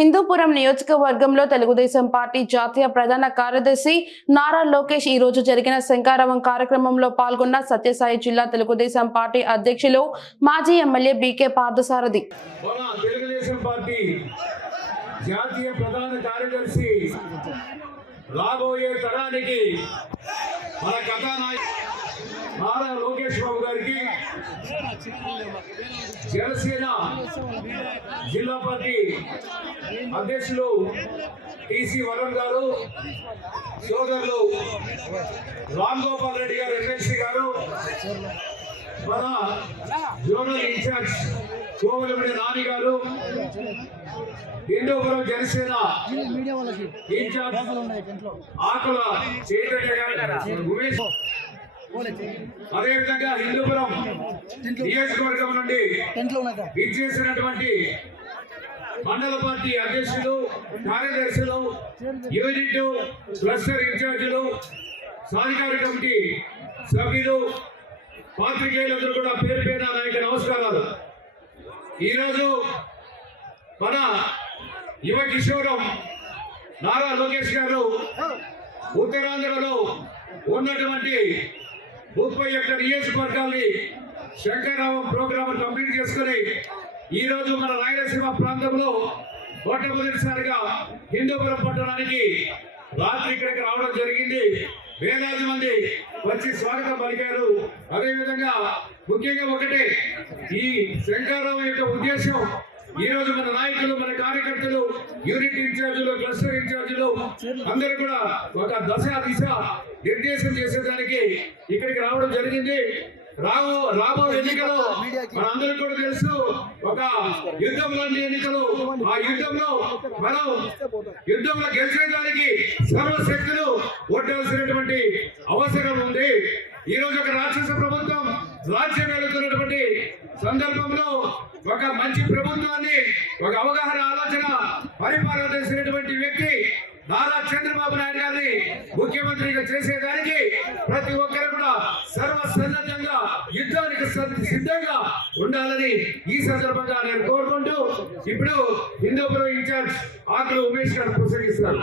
హిందూపురం నియోజకవర్గంలో తెలుగుదేశం పార్టీ జాతీయ ప్రధాన కార్యదర్శి నారా లోకేష్ ఈ రోజు జరిగిన శంకారవం కార్యక్రమంలో పాల్గొన్న సత్యసాయి జిల్లా తెలుగుదేశం పార్టీ అధ్యక్షులు మాజీ ఎమ్మెల్యే బీకే పార్థసారథి. జాతీయ ప్రధాన కార్యదర్శి రాబోయే తరానికి మన కథానాయకు నారా లోకేష్ బాబు గారికి జనసేన జిల్లా పార్టీ అధ్యక్షులు టీసీ వరుణ్ గారు సోదరులు రామ్ గోపాల్ రెడ్డి గారు ఎమ్మెల్సీ గారు మన జోనల్ ఇన్ఛార్జ్ కోవలమడి నాని గారు హిందూపురం జనసేన ఇన్ఛార్జ్ ఆకుల చైతన్య గారు ఉమేష్ అదేవిధంగా హిందూపురం నియోజకవర్గం నుండి ఇచ్చేసినటువంటి మండల పార్టీ అధ్యక్షులు కార్యదర్శులు యూనిట్ క్లస్టర్ ఇన్ఛార్జీలు సాధికార కమిటీ సభ్యులు పాత్రికేయులందరూ కూడా పేరు పేరు నాయక నమస్కారాలు. ఈరోజు మన యువ కిషోరం నారా లోకేష్ గారు ఉత్తరాంధ్రలో ఉన్నటువంటి ముప్పై ఒక్క నియోజకవర్గాల్ని శంకరరావు ప్రోగ్రామ్ కంప్లీట్ చేసుకుని ఈ రోజు మన రాయలసీమ ప్రాంతంలో మొట్టమొదటిసారిగా హిందూపురం పట్టణానికి రాత్రి ఇక్కడికి రావడం జరిగింది. వేలాది మంది వచ్చి స్వాగతం పలికారు. అదేవిధంగా ముఖ్యంగా ఒకటే ఈ శంకరరావు యొక్క ఉద్దేశం ఈ రోజు మన నాయకులు మన కార్యకర్తలు యూనిట్ ఇన్ఛార్జీలు క్లస్టర్ ఇన్ఛార్జీలు అందరూ కూడా ఒక దశ దిశ నిర్దేశం చేసేదానికి ఇక్కడికి రావడం జరిగింది. రాబో రాబో ఎన్నికలు మనందరికీ కూడా తెలుసు ఒక యుద్ధం లాంటి ఎన్నికలు. ఆ యుద్ధంలో మనం యుద్ధంలో గెలిచేదానికి సర్వశక్తులు ఒట్టాల్సినటువంటి అవసరం ఉంది. ఈ రోజు ఒక రాక్షస ప్రభుత్వం రాజ్యం వెళుతున్నటువంటి సందర్భంలో ఒక మంచి ప్రభుత్వాన్ని ఒక అవగాహన ఆలోచన పరిపాలన చేసినటువంటి వ్యక్తి నారా చంద్రబాబు నాయుడు గారిని ముఖ్యమంత్రిగా చేసేదానికి ప్రతి ఒక్కరు కూడా సర్వసన్నద్ధంగా యుద్ధానికి సిద్ధంగా ఉండాలని ఈ సందర్భంగా నేను కోరుకుంటూ ఇప్పుడు హిందూపురం ఇన్ఛార్జ్ ఆకులు ఉమేష్ గారు ప్రసంగిస్తారు.